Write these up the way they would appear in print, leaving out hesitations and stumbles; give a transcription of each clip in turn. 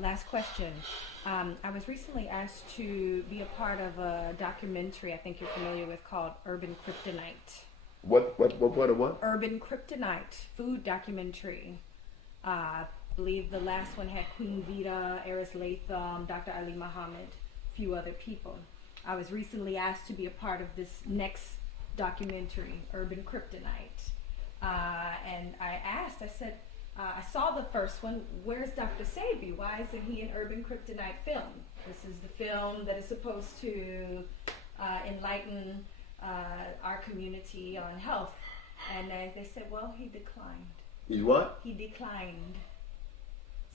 Last question. I was recently asked to be a part of a documentary I think you're familiar with called Urban Kryptonite. What? Urban Kryptonite, food documentary. I believe the last one had Queen Vita, Eris Latham, Dr. Ali Muhammad, a few other people. I was recently asked to be a part of this next documentary, Urban Kryptonite. And I asked, I said, I saw the first one, where's Dr. Sebi? Why isn't he in Urban Kryptonite film? This is the film that is supposed to enlighten our community on health. And they said, well, he declined. He what? He declined.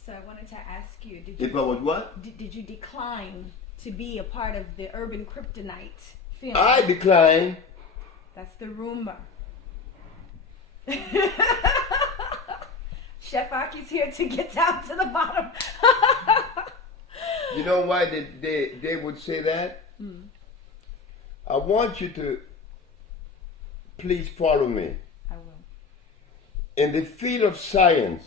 So I wanted to ask you, If I was what? Did you decline to be a part of the Urban Kryptonite film? I decline. That's the rumor. Chef Aki's here to get down to the bottom. You know why they would say that? Mm. I want you to please follow me. I will. In the field of science,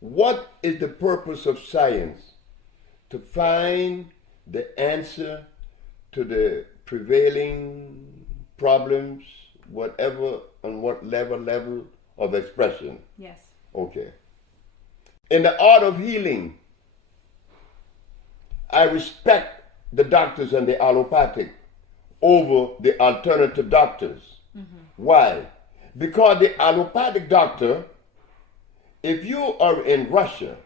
what is the purpose of science? To find the answer to the prevailing problems, whatever, on what level of expression. Yes. Okay. In the art of healing, I respect the doctors and the allopathic over the alternative doctors. Mm-hmm. Why? Because the allopathic doctor, if you are in Russia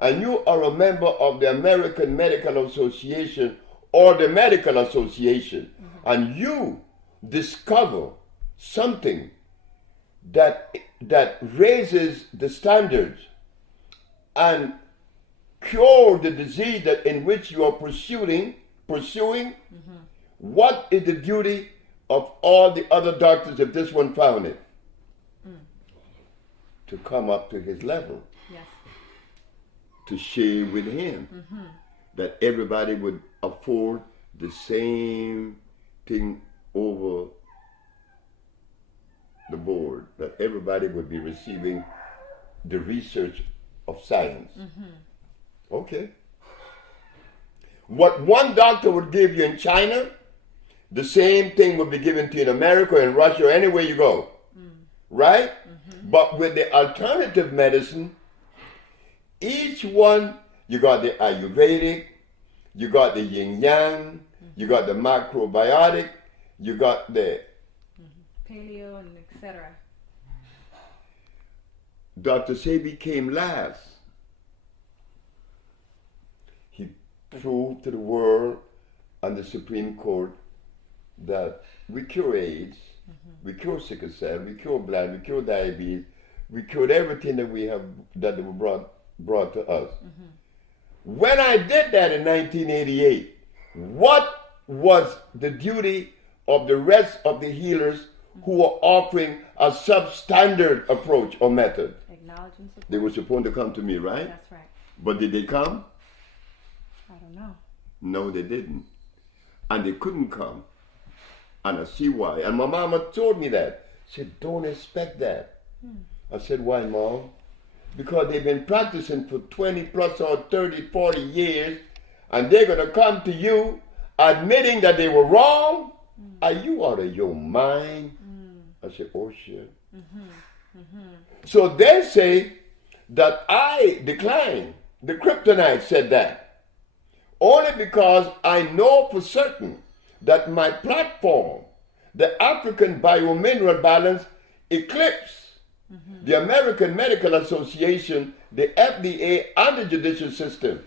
and you are a member of the American Medical Association or the Medical Association, mm-hmm. and you discover something that raises the standards and cure the disease that in which you are pursuing, mm-hmm. What is the duty of all the other doctors if this one found it? Mm. To come up to his level. Yes. To share with him. Mm-hmm. That everybody would afford the same thing over the board, that everybody would be receiving the research of science. Mm-hmm. Okay. What one doctor would give you in China, the same thing would be given to you in America, in Russia, or anywhere you go. Mm. Right? Mm-hmm. But with the alternative medicine, each one, you got the Ayurvedic, you got the yin yang, mm-hmm. you got the macrobiotic, you got the paleo and etc. Dr. Sebi came last. He proved to the world and the Supreme Court that we cure AIDS, mm-hmm. we cure sickle cell, we cure blind, we cure diabetes, we cured everything that we have that were brought to us. Mm-hmm. When I did that in 1988, what was the duty of the rest of the healers who were offering a substandard approach or method? Acknowledge and support. They were supposed to come to me, right? That's right. But did they come? I don't know. No, they didn't. And they couldn't come. And I see why. And my mama told me that. She said, don't expect that. I said, why, Mom? Because they've been practicing for 20 plus or 30, 40 years, and they're going to come to you admitting that they were wrong? Are you out of your mind? I said, oh shit. Mm-hmm. Mm-hmm. So they say that I declined. The kryptonite said that. Only because I know for certain that my platform, the African BioMineral Balance, eclipsed mm-hmm. the American Medical Association, the FDA, and the judicial system.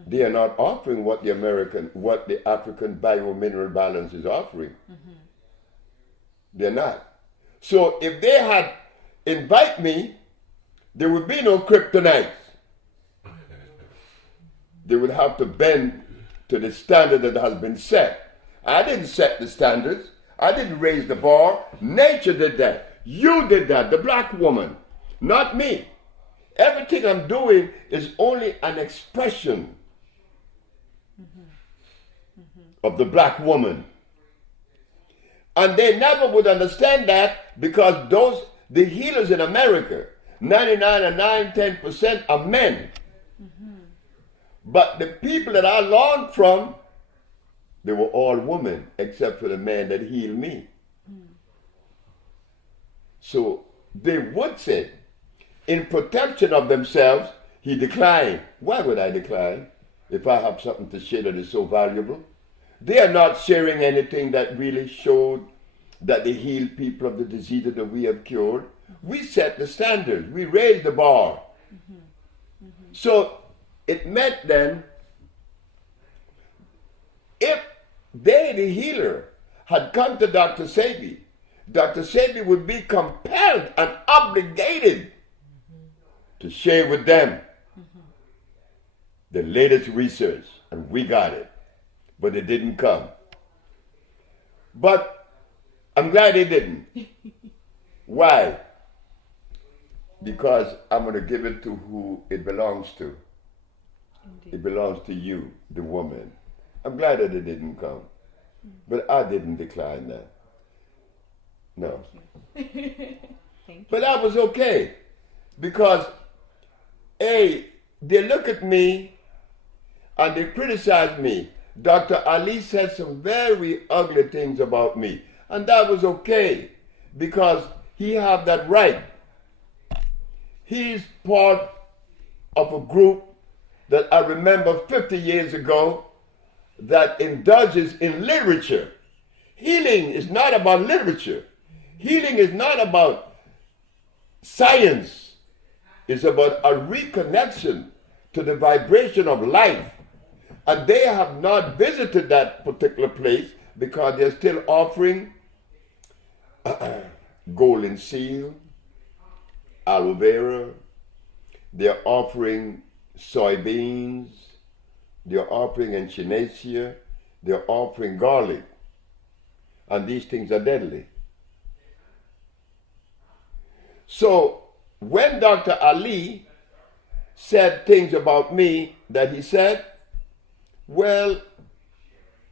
Mm-hmm. They are not offering what the African BioMineral Balance is offering. Mm-hmm. They're not. So if they had invited me, there would be no kryptonite. They would have to bend to the standard that has been set. I didn't set the standards. I didn't raise the bar. Nature did that. You did that, the black woman, not me. Everything I'm doing is only an expression. Mm-hmm. of the black woman. And they never would understand that because the healers in America, 10% are men. But the people that I learned from, they were all women, except for the man that healed me. So they would say, in protection of themselves, he declined. Why would I decline if I have something to share that is so valuable? They are not sharing anything that really showed that they healed people of the diseases that we have cured. We set the standards. We raised the bar. So it meant then, if they, the healer, had come to Dr. Sebi, Dr. Sebi would be compelled and obligated to share with them the latest research, and we got it. But it didn't come. But I'm glad it didn't. Why? Because I'm going to give it to who it belongs to. Indeed. It belongs to you, the woman. I'm glad that it didn't come. But I didn't decline that. No. Thank you. But that was okay. Because, A, they look at me and they criticize me. Dr. Ali said some very ugly things about me. And that was okay. Because he had that right. He's part of a group that I remember 50 years ago that indulges in literature. Healing is not about literature. Healing is not about science. It's about a reconnection to the vibration of life. And they have not visited that particular place because they're still offering golden seal, aloe vera, they're offering soybeans, they're offering echinacea, they're offering garlic. And these things are deadly. So when Dr. Ali said things about me that he said, well,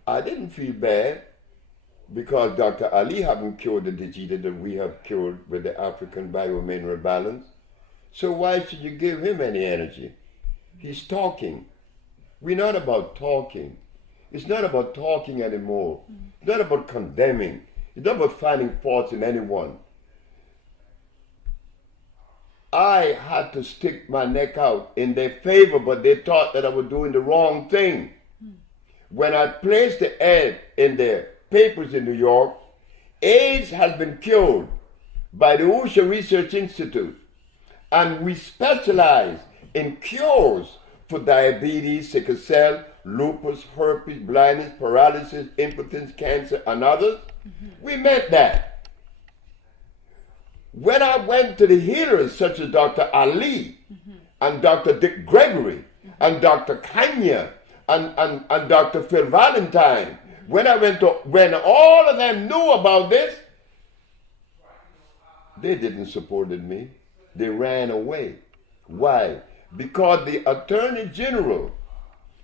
I didn't feel bad because Dr. Ali haven't cured the disease that we have cured with the African BioMineral. So why should you give him any energy? He's talking. We're not about talking. It's not about talking anymore. It's not about condemning. It's not about finding faults in anyone. I had to stick my neck out in their favor, but they thought that I was doing the wrong thing. When I placed the ad in the papers in New York, AIDS has been cured by the Usha Research Institute, and we specialize in cures for diabetes, sickle cell, lupus, herpes, blindness, paralysis, impotence, cancer, and others. We meant that. When I went to the healers such as Dr. Ali and Dr. Dick Gregory and Dr. Kanya and Dr. Phil Valentine, when all of them knew about this, they didn't support me. They ran away. Why? Because the Attorney General,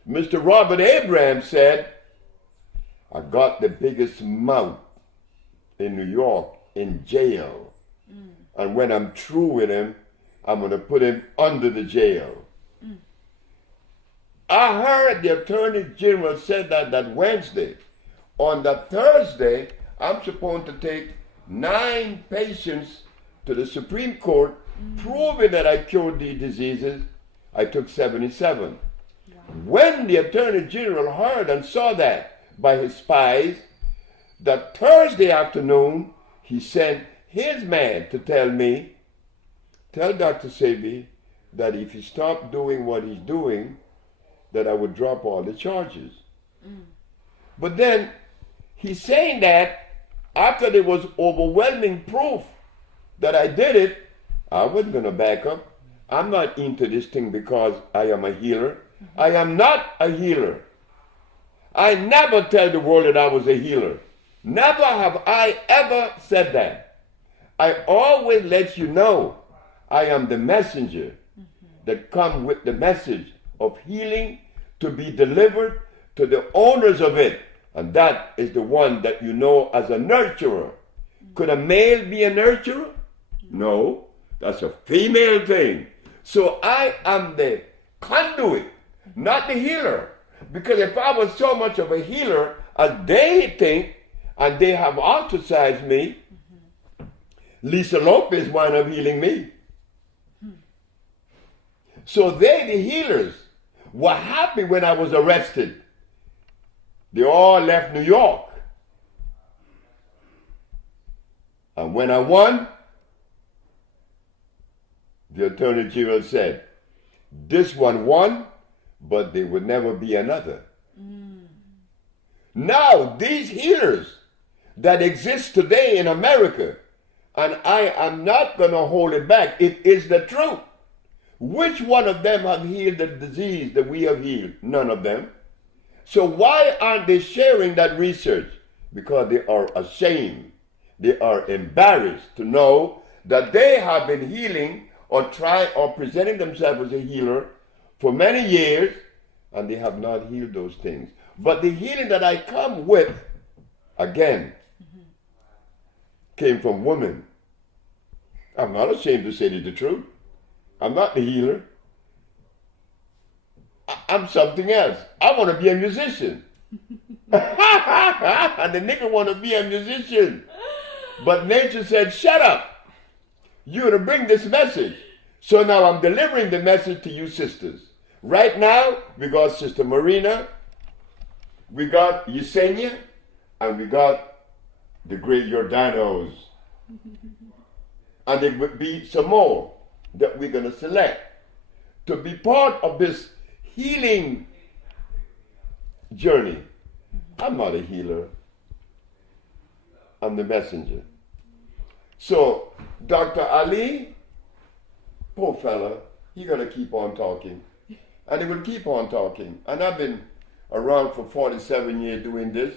Mr. Robert Abraham, said, I got the biggest mouth in New York in jail. And when I'm through with him, I'm going to put him under the jail. I heard the Attorney General said that Wednesday. On the Thursday, I'm supposed to take 9 patients to the Supreme Court, proving that I cured these diseases. I took 77. Wow. When the Attorney General heard and saw that by his spies, that Thursday afternoon, he sent his man to tell me, tell Dr. Sebi that if he stopped doing what he's doing, that I would drop all the charges. But then he's saying that after there was overwhelming proof that I did it, I wasn't going to back up. I'm not into this thing because I am a healer. I am not a healer. I never tell the world that I was a healer. Never have I ever said that. I always let you know I am the messenger that come with the message of healing to be delivered to the owners of it. And that is the one that you know as a nurturer. Could a male be a nurturer? No, that's a female thing. So I am the conduit, not the healer. Because if I was so much of a healer as they think, and they have ostracized me, Lisa Lopez wound up healing me. So they, the healers, were happy when I was arrested. They all left New York. And when I won, the Attorney General said, this one won, but there would never be another. Now, these healers that exist today in America, and I am not going to hold it back, it is the truth. Which one of them have healed the disease that we have healed? None of them. So why aren't they sharing that research? Because they are ashamed. They are embarrassed to know that they have been healing or presenting themselves as a healer for many years, and they have not healed those things. But the healing that I come with, again, came from women. I'm not ashamed to say the truth. I'm not the healer. I'm something else. I want to be a musician. And the nigga want to be a musician. But nature said, shut up. You're going to bring this message. So now I'm delivering the message to you sisters. Right now, we got Sister Marina, we got Yesenia, and we got the great Jordanos. And there will be some more that we're going to select to be part of this healing journey. I'm not a healer. I'm the messenger. So, Dr. Ali, poor fella, he got to keep on talking. And he will keep on talking. And I've been around for 47 years doing this.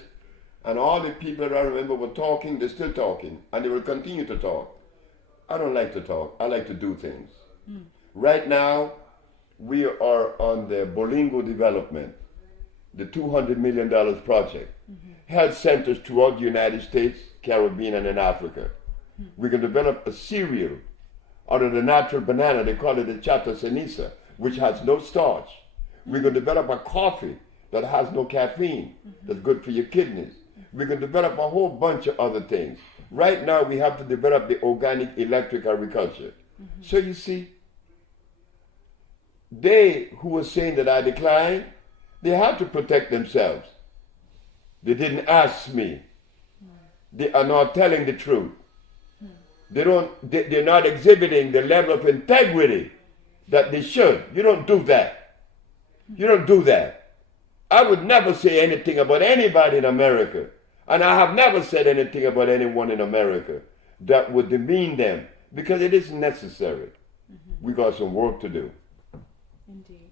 And all the people that I remember were talking, they're still talking. And they will continue to talk. I don't like to talk. I like to do things. Right now, we are on the Bolingo development, the $200 million project. Health centers throughout the United States, Caribbean, and in Africa. We can develop a cereal out of the natural banana. They call it the chata ceniza, which has no starch. We can develop a coffee that has no caffeine, that's good for your kidneys. We can develop a whole bunch of other things. Right now, we have to develop the organic electric agriculture. So you see, they who were saying that I declined, they have to protect themselves. They didn't ask me. They are not telling the truth. They're not exhibiting the level of integrity that they should. You don't do that. You don't do that. I would never say anything about anybody in America, and I have never said anything about anyone in America that would demean them, because it isn't necessary. We got some work to do. Indeed.